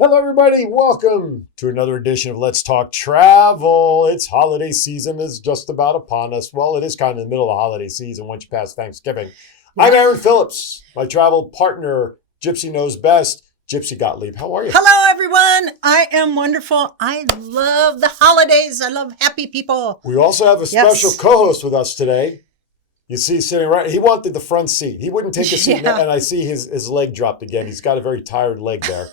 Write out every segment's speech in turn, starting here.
Hello, everybody. Welcome to another edition of Let's Talk Travel. It's holiday season is just about upon us. Well, it is kind of in the middle of the holiday season once you pass Thanksgiving. I'm Aaron Phillips, my travel partner, Gypsy Knows Best, Gypsy Gottlieb. How are you? Hello, everyone. I am wonderful. I love the holidays. I love happy people. We also have a special co-host with us today. You see sitting right, he wanted the front seat. He wouldn't take a seat, and I see his leg dropped again. He's got a very tired leg there.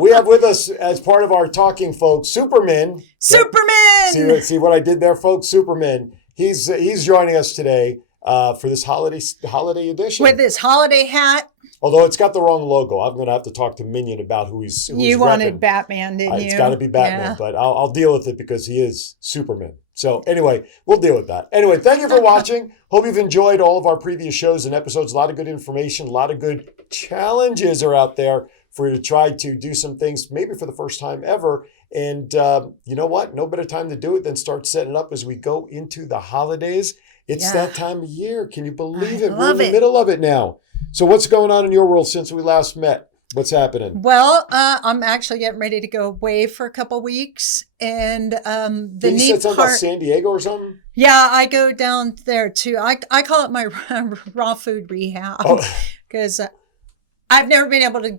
We have with us, as part of our talking folks, Superman. Superman! See what I did there, folks? Superman. He's joining us today for this holiday edition. With his holiday hat. Although it's got the wrong logo. I'm going to have to talk to Minion about who he's You wanted repping. Batman, didn't you? It's got to be Batman, but I'll deal with it because he is Superman. So anyway, we'll deal with that. Anyway, thank you for watching. Hope you've enjoyed all of our previous shows and episodes. A lot of good information, a lot of good challenges are out there for you to try to do some things maybe for the first time ever. And you know what? No better time to do it than start setting up as we go into the holidays. It's that time of year. Can you believe it? We're in the middle of it now. So what's going on in your world since we last met? What's happening? Well, I'm actually getting ready to go away for a couple weys. And you said something about San Diego or something? Yeah, I go down there too. I call it my raw food rehab because I've never been able to,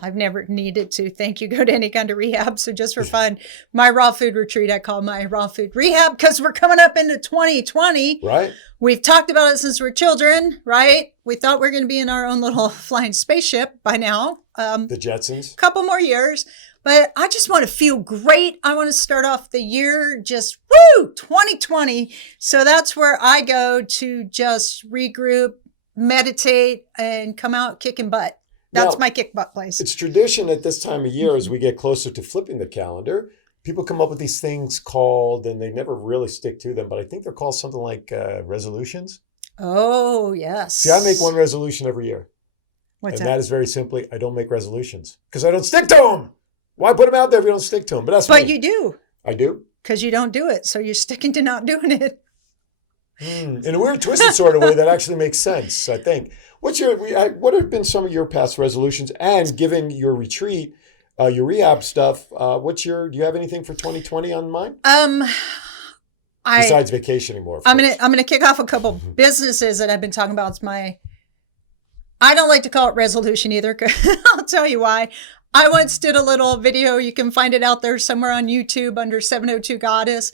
I've never needed to, go to any kind of rehab. So just for fun, my raw food retreat, I call my raw food rehab because we're coming up into 2020. Right. We've talked about it since we're children, right? We thought we were going to be in our own little flying spaceship by now. The Jetsons. Couple more years. But I just want to feel great. I want to start off the year just, 2020. So that's where I go to just regroup, meditate, and come out kicking butt. That's my kick butt place. It's tradition at this time of year as we get closer to flipping the calendar. People come up with these things called, and they never really stick to them, but I think they're called something like resolutions. Oh, yes. See, I make one resolution every year. What's that? And that is very simply, I don't make resolutions because I don't stick to them. Why put them out there if you don't stick to them? But me. You do. I do? Because you don't do it. So you're sticking to not doing it. In a weird, twisted sort of way, that actually makes sense, I think. What have been some of your past resolutions? And given your retreat, your rehab stuff, do you have anything for 2020 on mind? Besides vacationing more. I'm gonna kick off a couple businesses that I've been talking about. I don't like to call it resolution either. I'll tell you why. I once did a little video. You can find it out there somewhere on YouTube under 702 Goddess.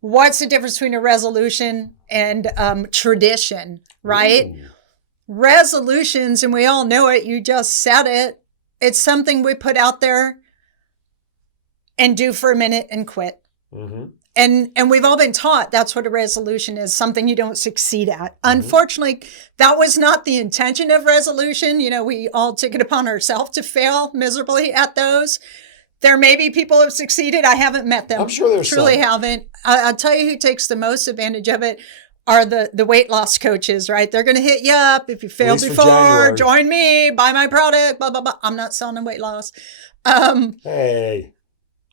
What's the difference between a resolution and tradition, right? Ooh. Resolutions, and we all know it, you just said it. It's something we put out there and do for a minute and quit. Mm-hmm. And we've all been taught that's what a resolution is, something you don't succeed at. Mm-hmm. Unfortunately, that was not the intention of resolution. You know, we all took it upon ourselves to fail miserably at those. There may be people who have succeeded. I haven't met them. I'm sure there's truly some. Haven't. I'll tell you who takes the most advantage of it are the weight loss coaches, right? They're going to hit you up. If you failed before, join me, buy my product, blah, blah, blah. I'm not selling weight loss. Hey.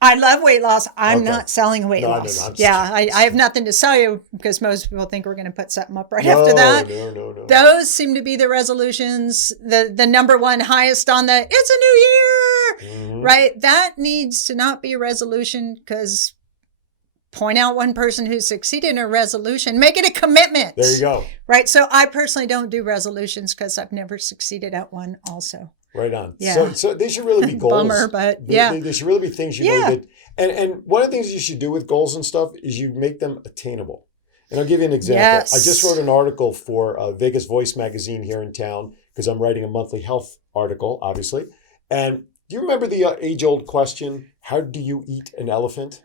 I love weight loss. I'm not selling weight loss. No, I have nothing to sell you because most people think we're going to put something up after that. No. Those seem to be the resolutions. The number one highest on the, it's a new year, right? That needs to not be a resolution because point out one person who succeeded in a resolution, make it a commitment. There you go. Right. So I personally don't do resolutions because I've never succeeded at one also. Right on. Yeah. So they should really be goals. Bummer, but yeah. They should really be things you know that. And one of the things you should do with goals and stuff is you make them attainable. And I'll give you an example. Yes. I just wrote an article for Vegas Voice magazine here in town because I'm writing a monthly health article, obviously. And do you remember the age-old question, how do you eat an elephant?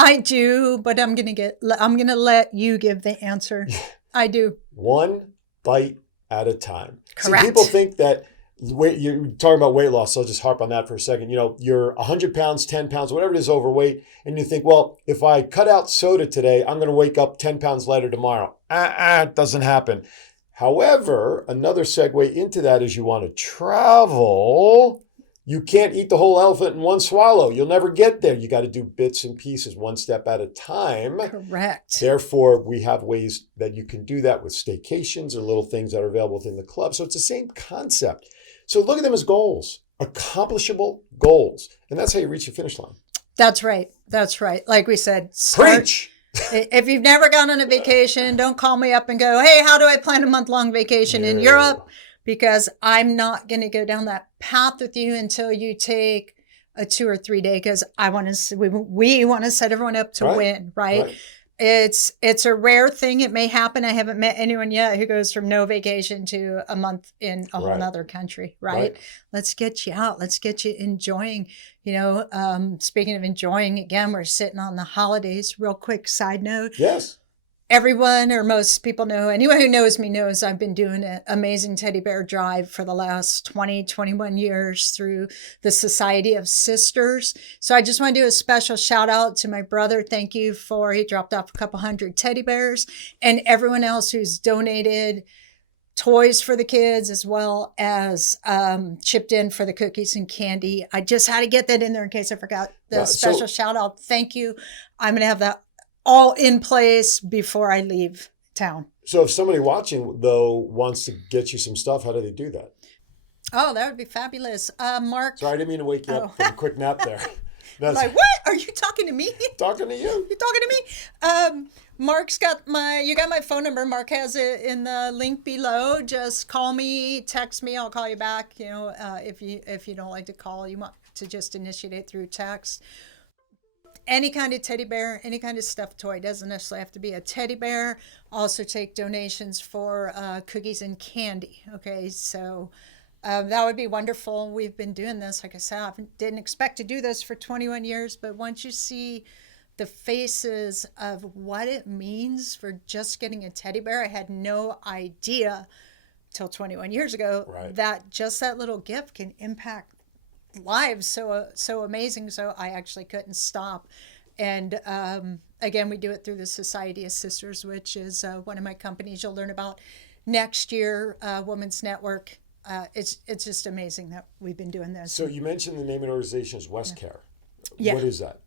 I do, but I'm gonna let you give the answer. I do. One bite at a time. Correct. See, people think that you're talking about weight loss, so I'll just harp on that for a second. You know, you're 100 pounds, 10 pounds, whatever it is overweight, and you think, well, if I cut out soda today, I'm going to wake up 10 pounds lighter tomorrow. It doesn't happen. However, another segue into that is you want to travel. You can't eat the whole elephant in one swallow. You'll never get there. You got to do bits and pieces, one step at a time. Correct. Therefore, we have ways that you can do that with staycations or little things that are available within the club. So it's the same concept. So look at them as goals. accomplishable goals. And that's how you reach the finish line. That's right. That's right. Like we said, start. Preach. If you've never gone on a vacation, don't call me up and go, hey, how do I plan a month-long vacation in Europe? Because I'm not going to go down that path with you until you take a 2 or 3 day, because I want to, we want to set everyone up to win, right? It's a rare thing. It may happen. I haven't met anyone yet who goes from no vacation to a month in a whole other country, right? Let's get you out. Let's get you enjoying, speaking of enjoying, again, we're sitting on the holidays. Real quick side note. Yes. Everyone or most people know, anyone who knows me knows I've been doing an amazing teddy bear drive for the last 21 years through the Society of Sisters. So I just want to do a special shout out to my brother. Thank you he dropped off a couple hundred teddy bears, and everyone else who's donated toys for the kids, as well as chipped in for the cookies and candy. I just had to get that in there in case I forgot the special shout out. Thank you. I'm going to have that all in place before I leave town. So if somebody watching, though, wants to get you some stuff, how do they do that? Oh, that would be fabulous. Mark. Sorry, I didn't mean to wake you up from a quick nap there. Like, what? Are you talking to me? Talking to you. You're talking to me? Mark's got you got my phone number. Mark has it in the link below. Just call me, text me. I'll call you back. If you don't like to call, you want to just initiate it through text. Any kind of teddy bear, any kind of stuffed toy. Doesn't necessarily have to be a teddy bear. Also take donations for cookies and candy. Okay, so that would be wonderful. We've been doing this, like I said, I didn't expect to do this for 21 years, but once you see the faces of what it means for just getting a teddy bear, I had no idea till 21 years ago that just that little gift can impact lives so amazing. So I actually couldn't stop. And again, we do it through the Society of Sisters, which is one of my companies you'll learn about next year, Women's Network. It's just amazing that we've been doing this. So you mentioned the name of the organization is WestCare. Yeah. What is that?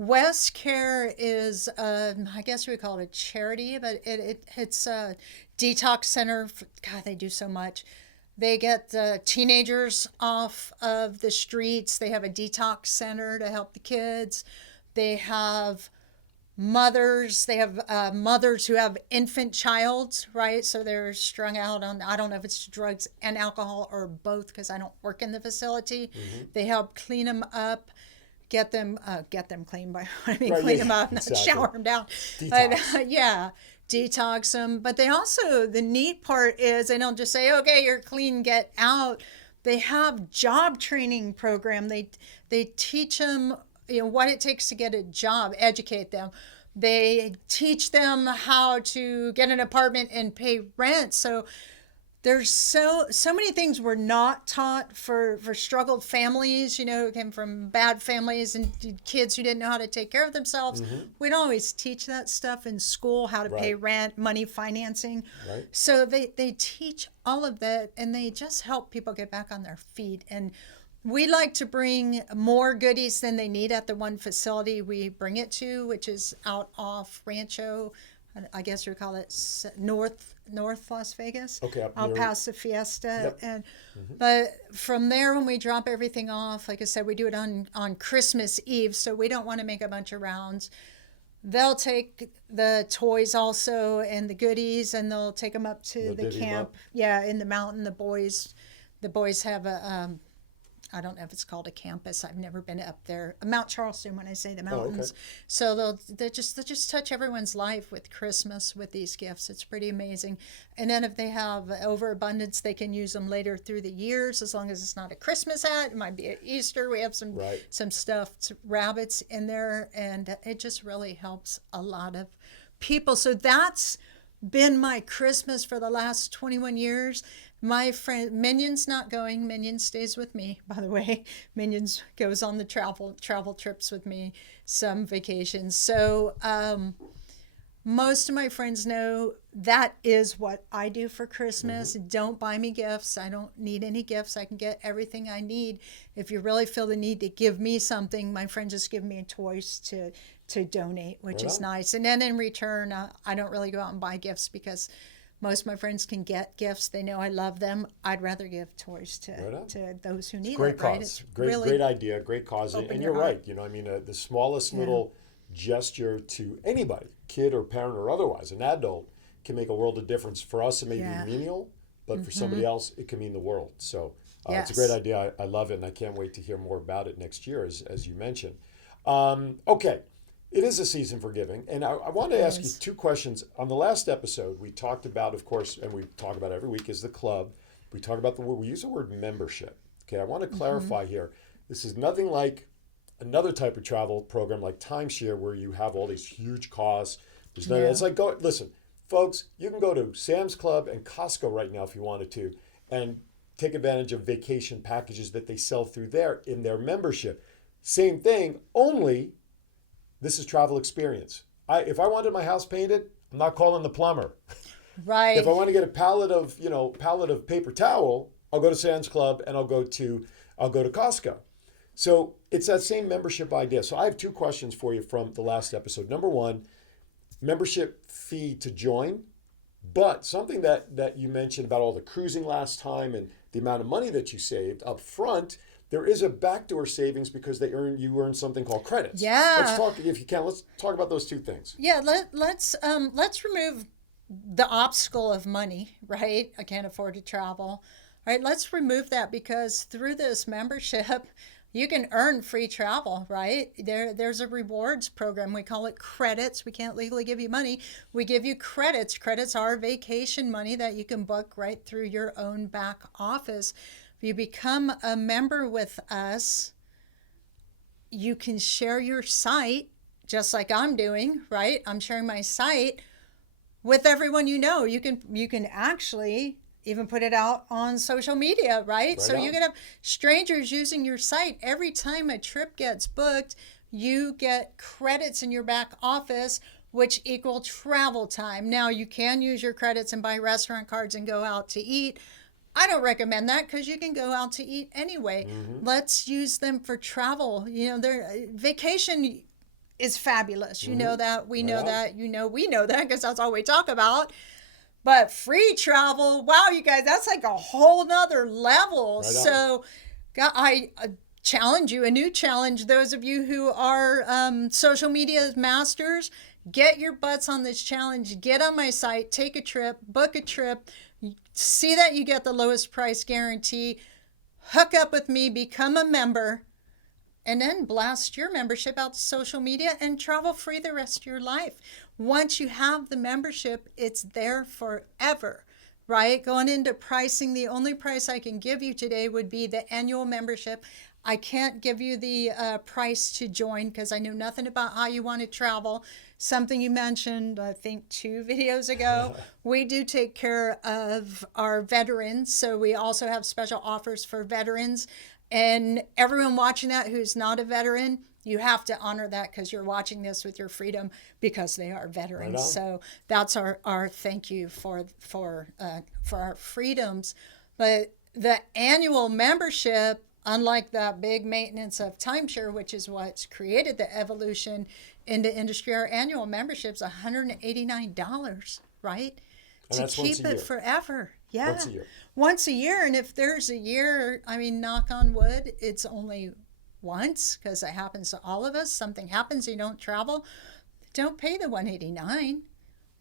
WestCare is, I guess we call it a charity, but it's a detox center. God, they do so much. They get teenagers off of the streets. They have a detox center to help the kids. They have mothers. They have mothers who have infant childs, right? So they're strung out on, I don't know if it's drugs and alcohol or both, because I don't work in the facility. Mm-hmm. They help clean them up. Get them clean by clean them up, not shower them down. Detox. Detox them. But they also, the neat part is they don't just say, okay, you're clean, get out. They have job training program. They teach them what it takes to get a job, educate them. They teach them how to get an apartment and pay rent. So there's so many things we're not taught for struggled families, who came from bad families and kids who didn't know how to take care of themselves. Mm-hmm. We don't always teach that stuff in school, how to pay rent, money, financing. Right. So they teach all of that, and they just help people get back on their feet. And we like to bring more goodies than they need at the one facility we bring it to, which is out off Rancho, I guess you would call it North Las Vegas. Okay, out past the Fiesta. Yep. And but from there, when we drop everything off, like I said, we do it on Christmas Eve, so we don't want to make a bunch of rounds. They'll take the toys also and the goodies, and they'll take them up to the camp. Yeah, in the mountain. The boys have a I don't know if it's called a campus. I've never been up there. Mount Charleston, when I say the mountains. Oh, okay. So they just touch everyone's life with Christmas with these gifts. It's pretty amazing. And then if they have overabundance, they can use them later through the years, as long as it's not a Christmas hat. It might be at Easter. We have some stuffed rabbits in there, and it just really helps a lot of people. So that's been my Christmas for the last 21 years. My friend Minion's not going. Minion stays with me, by the way. Minions goes on the travel trips with me, some vacations. So most of my friends know that is what I do for Christmas. Mm-hmm. Don't buy me gifts. I don't need any gifts. I can get everything I need. If you really feel the need to give me something, my friends just give me toys to donate, which is nice. And then in return, I don't really go out and buy gifts, because Most of my friends can get gifts. They know I love them. I'd rather give toys to those who need Great it. Right? cause. It's Great, really great idea. Great cause. open And your you're heart. right. I mean, the smallest little gesture to anybody, kid or parent or otherwise, an adult, can make a world of difference. For us, it may Yeah. be menial, but for somebody else, it can mean the world. So it's a Yes. great idea. I love it, and I can't wait to hear more about it next year, as you mentioned. Okay. It is a season for giving. And I want to ask you two questions. On the last episode, we talked about, of course, and we talk about every week, is the club. We talk about we use the word membership. Okay, I want to clarify here. This is nothing like another type of travel program like timeshare where you have all these huge costs. There's no, It's like, listen, folks, you can go to Sam's Club and Costco right now if you wanted to and take advantage of vacation packages that they sell through there in their membership. Same thing, only this is travel experience. If I wanted my house painted, I'm not calling the plumber. Right. If I want to get a pallet of paper towel, I'll go to Sam's Club and I'll go to Costco. So it's that same membership idea. So I have two questions for you from the last episode. Number one, membership fee to join, but something that you mentioned about all the cruising last time and the amount of money that you saved up front. There is a backdoor savings because you earn something called credits. Yeah. Let's talk, if you can. Let's talk about those two things. Yeah. Let's remove the obstacle of money. Right. I can't afford to travel. Right. Let's remove that because through this membership, you can earn free travel. Right. There's a rewards program. We call it credits. We can't legally give you money. We give you credits. Credits are vacation money that you can book right through your own back office. If you become a member with us, you can share your site just like I'm doing, right? I'm sharing my site with everyone you know. You can actually even put it out on social media, right? So you can have strangers using your site. Every time a trip gets booked, you get credits in your back office, which equal travel time. Now, you can use your credits and buy restaurant cards and go out to eat. I don't recommend that because you can go out to eat anyway. Let's use them for travel. Vacation is fabulous. You know that. We know that. We know that because that's all we talk about. But free travel, wow, you guys, that's like a whole nother level. So I challenge you, a new challenge, those of you who are social media masters, get your butts on this challenge. Get on my site, take a trip, book a trip, see that you get the lowest price guarantee, hook up with me, become a member, and then blast your membership out to social media and travel free the rest of your life. Once you have the membership, it's there forever, right? Going into pricing, the only price I can give you today would be the annual membership. I can't give you the price to join because I know nothing about how you want to travel. Something you mentioned, I think 2 videos ago, we do take care of our veterans. So we also have special offers for veterans. And everyone watching that who's not a veteran, you have to honor that because you're watching this with your freedom because they are veterans. So that's our thank you for our freedoms. But the annual membership, unlike that big maintenance of timeshare, which is what's created the evolution in the industry, our annual membership's $189, right? And to that's keep it forever. Yeah. Once a year. Once a year. And if there's a year, I mean, knock on wood, it's only once because it happens to all of us. Something happens, you don't travel, don't pay the $189.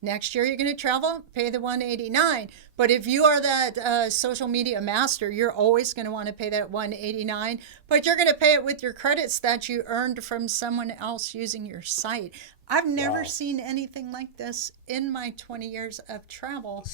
Next year you're going to travel, pay the $189. But if you are that social media master, you're always going to want to pay that $189. But you're going to pay it with your credits that you earned from someone else using your site. I've never seen anything like this in my 20 years of travel.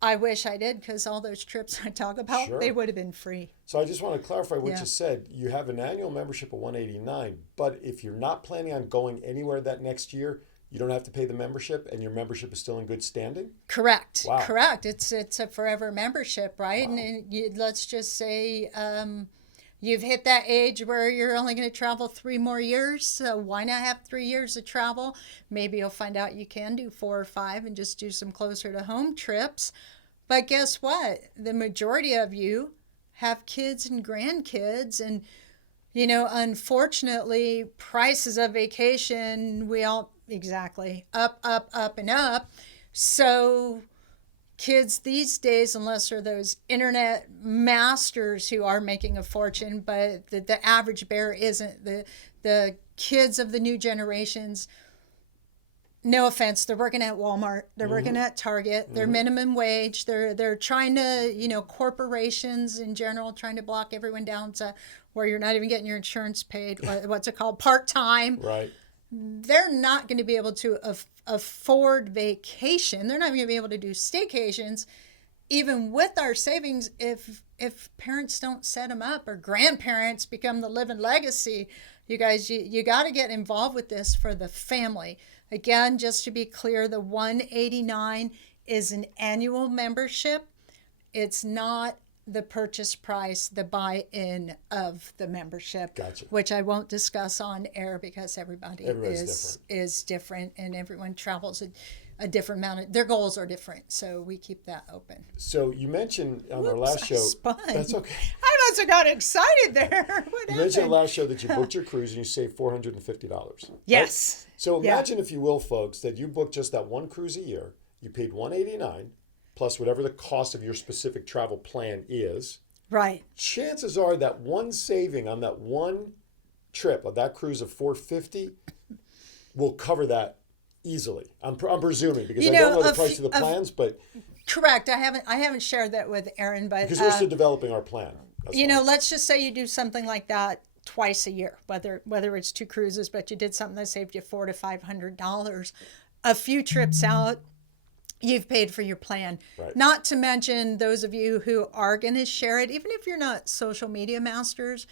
I wish I did because all those trips I talk about, they would have been free. So I just want to clarify what you said. You have an annual membership of $189, but if you're not planning on going anywhere that next year, you don't have to pay the membership, and your membership is still in good standing? Correct. Wow. Correct. It's a forever membership, right? Wow. And let's just say you've hit that age where you're only going to travel 3 more years. So why not have 3 years of travel? Maybe you'll find out you can do 4 or 5 and just do some closer to home trips. But guess what? The majority of you have kids and grandkids, and unfortunately, prices of vacation, up, and up. So kids these days, unless they're those internet masters who are making a fortune, but the average bear isn't. The kids of the new generations, no offense, they're working at Walmart, they're working at Target, they're minimum wage, they're trying to, corporations in general, trying to block everyone down to where you're not even getting your insurance paid. What's it called? Part-time. Right. They're not going to be able to afford vacation. They're not going to be able to do staycations, even with our savings, if parents don't set them up or grandparents become the living legacy. You guys, you got to get involved with this for the family. Again, just to be clear, the $189 is an annual membership. It's not the purchase price, the buy-in of the membership, Gotcha. which I won't discuss on air because everybody's different and everyone travels a different amount. Their goals are different, so we keep that open. So you mentioned on our last show. That's okay. I must have got excited there. You mentioned last show that you booked your cruise and you saved $450. Yes. Right? So imagine, if you will, folks, that you booked just that one cruise a year. You paid $189 plus whatever the cost of your specific travel plan is. Right. Chances are that one saving on that one trip of that cruise of $450 will cover that easily. I'm presuming, because I don't know the price of the plans, but correct. I haven't shared that with Erin, but because we're still developing our plan. Let's just say you do something like that twice a year, whether it's 2 cruises, but you did something that saved you $400 to $500. A few trips out, you've paid for your plan. Right. Not to mention those of you who are going to share it, even if you're not social media masters.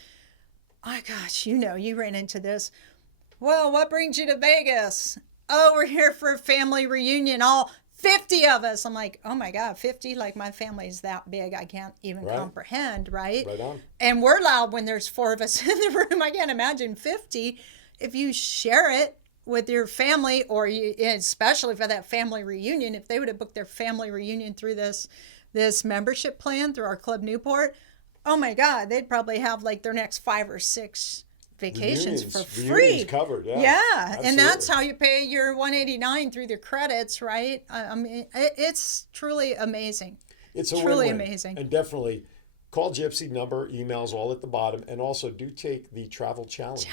Oh gosh, you ran into this. Well, what brings you to Vegas? Oh, we're here for a family reunion, all 50 of us. I'm like, oh my God, 50? Like, my family's that big, I can't even comprehend, right? Right on. And we're loud when there's 4 of us in the room. I can't imagine 50. If you share it with your family, or especially for that family reunion, if they would have booked their family reunion through this membership plan through our Club Newport, oh my God, they'd probably have like their next 5 or 6 vacations for free. Covered, and that's how you pay your $189 through the credits, right? I mean, it's truly amazing. It's a truly win-win. amazing. And definitely call Gypsy, number, emails all at the bottom, and also do take the travel challenge.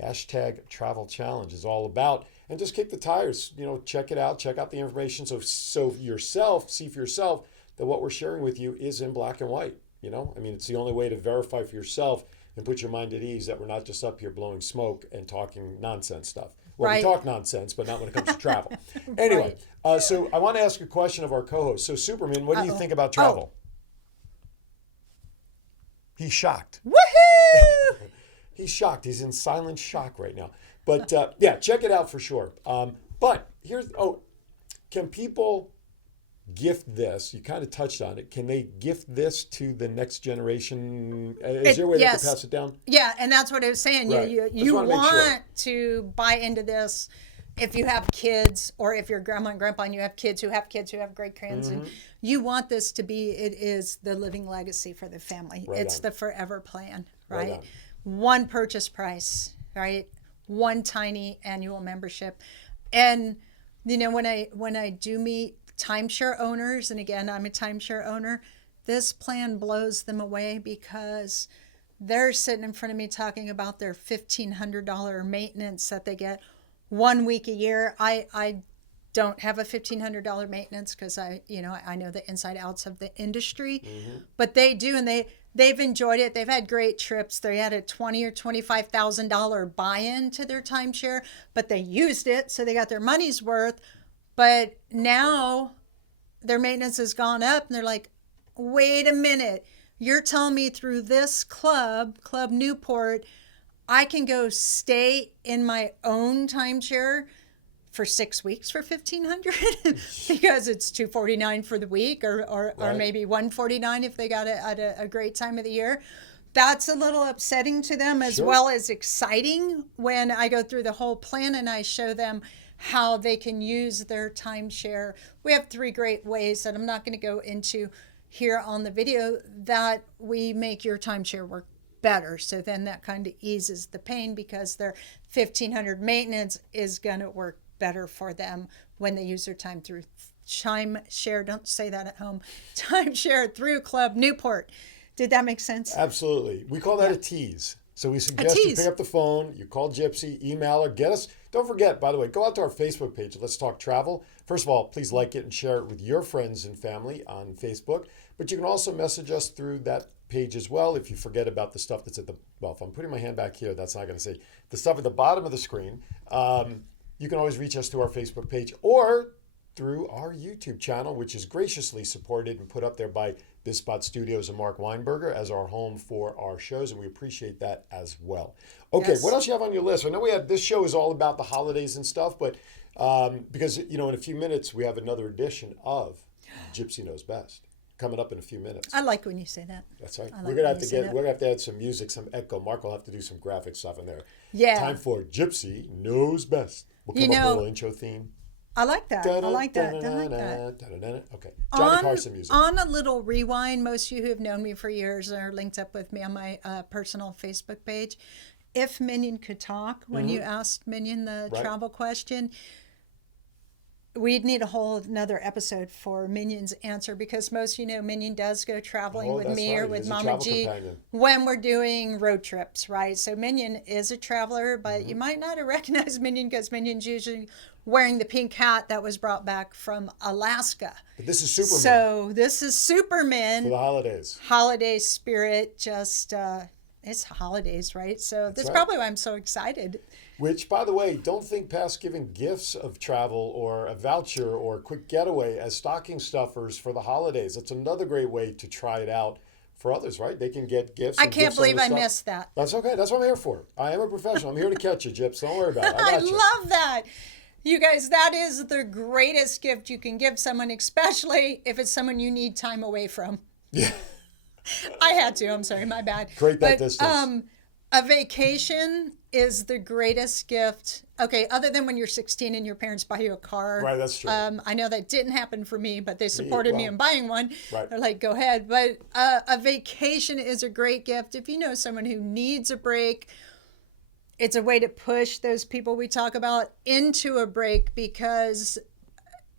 Hashtag travel challenge is all about, and just kick the tires. Check it out. Check out the information. So see for yourself that what we're sharing with you is in black and white. It's the only way to verify for yourself and put your mind at ease that we're not just up here blowing smoke and talking nonsense stuff. Well, we talk nonsense, but not when it comes to travel. Anyway, so I want to ask a question of our co-host. So Superman, what do you think about travel? He's shocked. Woohoo! He's shocked. He's in silent shock right now. But check it out for sure. But can people gift this? You kind of touched on it. Can they gift this to the next generation? Is there a way they can pass it down? Yeah, and that's what I was saying. Right. You want to buy into this if you have kids, or if you're grandma and grandpa and you have kids who have great grands, and you want this to be, it is the living legacy for the family. It's the forever plan, right? One purchase price, right? One tiny annual membership. And when I do meet timeshare owners, and again, I'm a timeshare owner, this plan blows them away, because they're sitting in front of me talking about their $1,500 maintenance that they get 1 week a year. I don't have a $1,500 maintenance, because I know the inside outs of the industry, but they do, and they've enjoyed it. They've had great trips. They had a $20,000 or $25,000 buy-in to their timeshare, but they used it, so they got their money's worth. But now their maintenance has gone up, and they're like, wait a minute, you're telling me through this Club Newport, I can go stay in my own timeshare for 6 weeks for $1,500 because it's $249 for the week, or maybe $149 if they got it at a great time of the year. That's a little upsetting to them, as well as exciting when I go through the whole plan and I show them how they can use their timeshare. We have 3 great ways that I'm not going to go into here on the video that we make your timeshare work better. So then that kind of eases the pain, because their $1,500 maintenance is going to work better for them when they use their time through Timeshare, don't say that at home. Timeshare through Club Newport. Did that make sense? Absolutely. We call that a tease. So we suggest you tease. pick up the phone, you call Gypsy, email her, get us. Don't forget, by the way, go out to our Facebook page, Let's Talk Travel. First of all, please like it and share it with your friends and family on Facebook. But you can also message us through that page as well if you forget about the stuff that's at the, well, if I'm putting my hand back here, that's not going to say. The stuff at the bottom of the screen, you can always reach us through our Facebook page or through our YouTube channel, which is graciously supported and put up there by BizSpot Studios and Mark Weinberger as our home for our shows, and we appreciate that as well. Okay, Yes. what else you have on your list? I know we had, this show is all about the holidays and stuff, but because, you know, in a few minutes we have another edition of Gypsy Knows Best coming up in a few minutes. I like when you say that. That's right. like We're gonna when have you to say get. that. We're gonna have to add some music, some echo. Mark will have to do some graphic stuff in there. Yeah. Time for Gypsy Knows Best. We'll come You up with a know, little intro theme. I like that. I like that. I like that. Okay. Johnny Carson music. On a little rewind, most of you who have known me for years are linked up with me on my personal Facebook page. If Minion could talk, when you asked Minion the Right. travel question, we'd need a whole another episode for Minion's answer because most of you know Minion does go traveling Oh, with that's me or right. with He's a Mama travel G companion. when we're doing road trips, right? So Minion is a traveler, but Mm-hmm. you might not have recognized Minion because Minion's usually wearing the pink hat that was brought back from Alaska. But this is Superman So this is Superman. for the holidays. Holiday spirit, just it's holidays, right? So that's right. probably why I'm so excited. Which, by the way, don't think past giving gifts of travel or a voucher or a quick getaway as stocking stuffers for the holidays. That's another great way to try it out for others, right? They can get gifts. I and can't gifts on believe the I stuff. missed that. That's okay. That's what I'm here for. I am a professional. I'm here to catch you, Gyps. Don't worry about it. I I got you. love that. You guys, that is the greatest gift you can give someone, especially if it's someone you need time away from. Yeah. I had to. I'm sorry, my bad. Great that distance. A vacation is the greatest gift. Okay, other than when you're 16 and your parents buy you a car. Right, that's true. I know that didn't happen for me, but they supported me well, in buying one. right. They're like, go ahead. But a vacation is a great gift. If you know someone who needs a break, it's a way to push those people we talk about into a break because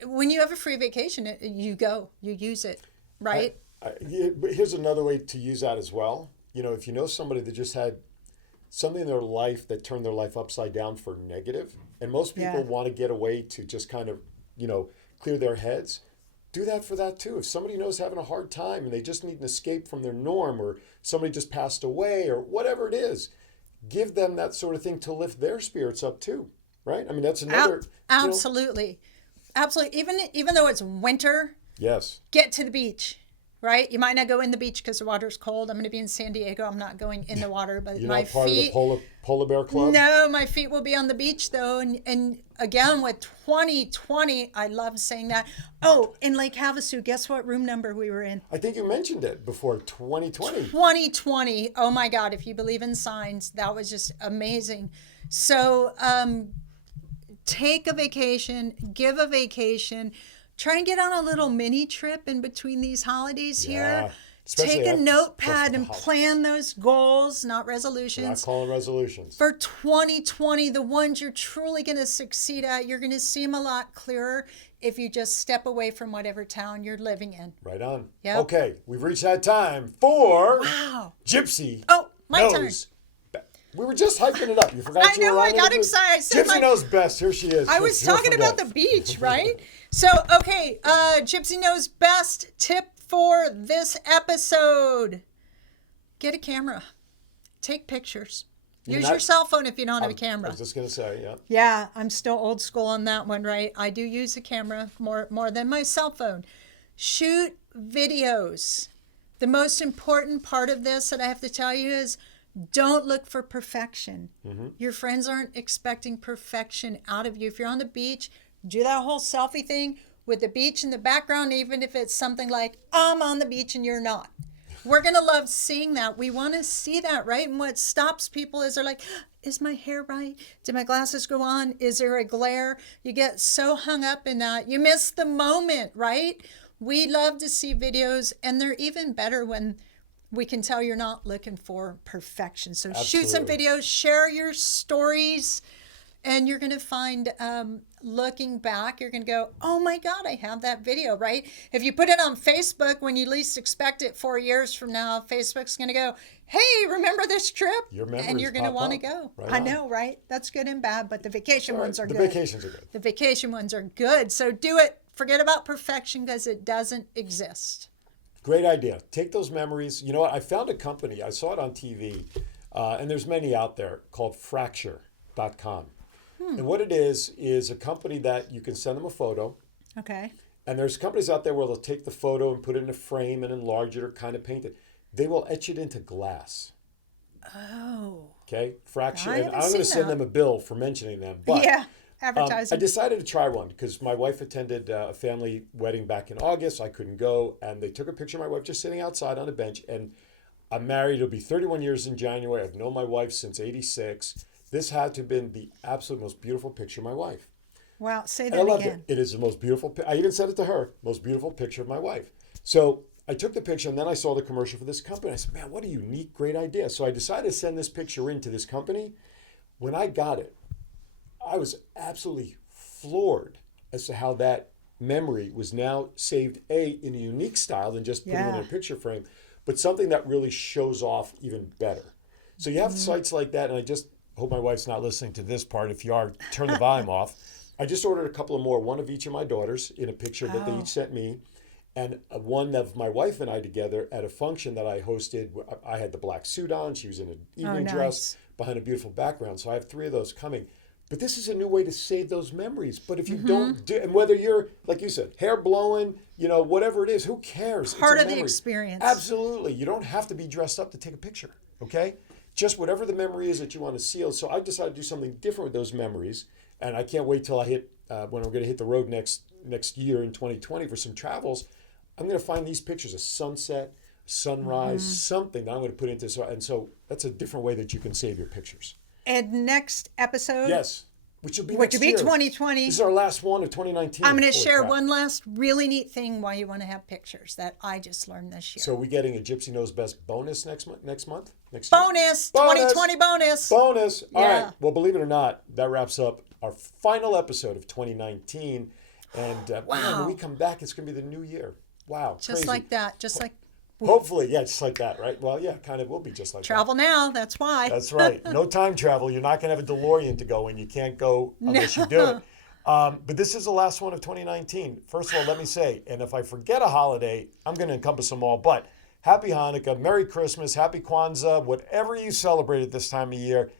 when you have a free vacation, you go, you use it, right? But here's another way to use that as well. You know, if you know somebody that just had something in their life that turned their life upside down for negative, and most people Yeah. want to get away to just kind of, you know, clear their heads, do that for that too. If somebody knows having a hard time and they just need an escape from their norm, or somebody just passed away, or whatever it is, give them that sort of thing to lift their spirits up too, right? I mean, that's another. you know- Absolutely. Absolutely. Even though it's winter, yes. get to the beach, right? You might not go in the beach because the water's cold. I'm going to be in San Diego. I'm not going in the water, but You're my not part feet. of the Polar Bear Club? No, my feet will be on the beach though. And again, with 2020, I love saying that. Oh, in Lake Havasu, guess what room number we were in? I think you mentioned it before, 2020. 2020. Oh my God, if you believe in signs, that was just amazing. So take a vacation, give a vacation, try and get on a little mini trip in between these holidays Yeah, here. especially Take a after- notepad just the and holidays. plan those goals, not Not resolutions. calling resolutions. For 2020, the ones you're truly going to succeed at, you're going to see them a lot clearer if you just step away from whatever town you're living in. Right on. Yep. Okay, we've reached that time for Wow. Gypsy. Oh, my turn. Knows Be- We were just hyping it up. You forgot I you were know, I on got it? excited. I said Gypsy my- knows best. Here she is. I was She'll talking about the forget. beach, right? So, okay, Gypsy knows best tip for this episode. Get a camera. Take pictures. Use not- your cell phone if you don't have a I camera. was just going to say, yeah. Yeah, I'm still old school on that one, right? I do use a camera more than my cell phone. Shoot videos. The most important part of this that I have to tell you is don't look for perfection. Your friends aren't expecting perfection out of you. If you're on the beach, do that whole selfie thing with the beach in the background, even if it's something like, I'm on the beach and you're not. We're going to love seeing that. We want to see that, right? And what stops people is they're like, is my hair right? Did my glasses go on? Is there a glare? You get so hung up in that. You miss the moment, right? We love to see videos, and they're even better when we can tell you're not looking for perfection. So shoot some Absolutely. videos, share your stories, And you're going to find, looking back, you're going to go, oh my God, I have that video, right? If you put it on Facebook when you least expect it 4 years from now, Facebook's going to go, hey, remember this trip? Your memories and you're going to pop want to up. go. Right I on. know, right? That's good and bad, but the vacation ones are The good. vacations are good. The vacation ones are good. So do it. Forget about perfection because it doesn't exist. Great idea. Take those memories. You know what? I found a company. I saw it on TV, and there's many out there called Fracture.com. And what it is a company that you can send them a photo. Okay. And there's companies out there where they'll take the photo and put it in a frame and enlarge it or kind of paint it. They will etch it into glass. Oh. Okay? Fracture. I And haven't I'm going to seen send that. them a bill for mentioning them. But yeah. I Advertising. decided to try one because my wife attended a family wedding back in August. I couldn't go. And they took a picture of my wife just sitting outside on a bench. And I'm married. It'll be 31 years in January. I've known my wife since 86. This had to have been the absolute most beautiful picture of my wife. Wow. Say And I that loved again. it. It is the most beautiful. I even said it to her. Most beautiful picture of my wife. So I took the picture and then I saw the commercial for this company. I said, man, what a unique, great idea. So I decided to send this picture in to this company. When I got it, I was absolutely floored as to how that memory was now saved, in a unique style than just putting it in Yeah. a picture frame, but something that really shows off even better. So you have sites like that, and I just hope my wife's not listening to this part. If you are, turn the volume off. I just ordered a couple of more, one of each of my daughters in a picture that they each sent me, and one of my wife and I together at a function that I hosted. I had the black suit on. She was in an evening nice. dress behind a beautiful background. So I have 3 of those coming. But this is a new way to save those memories. But if you don't do, and whether you're, like you said, hair blowing, whatever it is, who cares? Part It's a of the memory. experience. Absolutely. You don't have to be dressed up to take a picture, okay? Just whatever the memory is that you want to seal. So I decided to do something different with those memories. And I can't wait till I hit, when I'm going to hit the road next year in 2020 for some travels. I'm going to find these pictures, a sunset, sunrise, something that I'm going to put into. And so that's a different way that you can save your pictures. And next episode, Yes, which will be which next will be year. 2020, This is our last one of 2019. I'm going to Holy share crap. one last really neat thing why you want to have pictures that I just learned this year. So are we getting a Gypsy Knows Best bonus next month? Next year? Bonus, 2020 bonus. Bonus. All Yeah. right. Well, believe it or not, that wraps up our final episode of 2019. And man, Wow. when we come back, it's going to be the new year. Wow. Just crazy. like that. Just like Hopefully, yeah, just like that, right? Well, yeah, kind of will be just like that. travel now. That's why. That's right. No time travel. You're not going to have a DeLorean to go in. You can't go unless you do it. But this is the last one of 2019. First of all, let me say, and if I forget a holiday, I'm going to encompass them all. But happy Hanukkah, Merry Christmas, Happy Kwanzaa, whatever you celebrate at this time of year.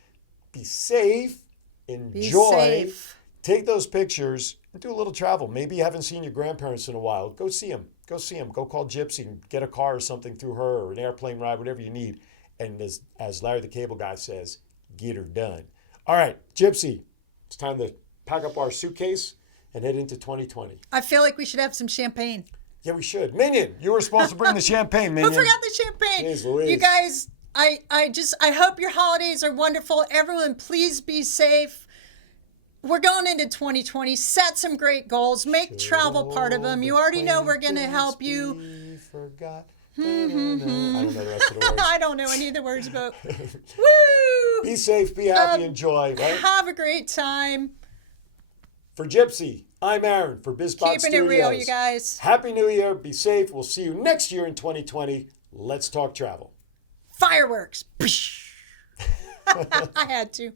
Be safe, enjoy, safe. take those pictures, and do a little travel. Maybe you haven't seen your grandparents in a while. Go see them. Go see them. Go call Gypsy and get a car or something through her or an airplane ride, whatever you need. And as Larry the Cable Guy says, get her done. All right, Gypsy, it's time to pack up our suitcase and head into 2020. I feel like we should have some champagne. Yeah, we should. Minion, you were supposed to bring the champagne, Minion. Who forgot the champagne? Jeez Louise. You guys, I hope your holidays are wonderful. Everyone, please be safe. We're going into 2020. Set some great goals. Make travel part of them. You already know we're going to help you. Be forgot. I don't know the rest of the words. I don't know any of the words, but woo! Be safe, be happy, enjoy, right? Have a great time. For Gypsy, I'm Aaron for BizBot Keeping Studios. it real, you guys. Happy New Year. Be safe. We'll see you next year in 2020. Let's talk travel. Fireworks. I had to.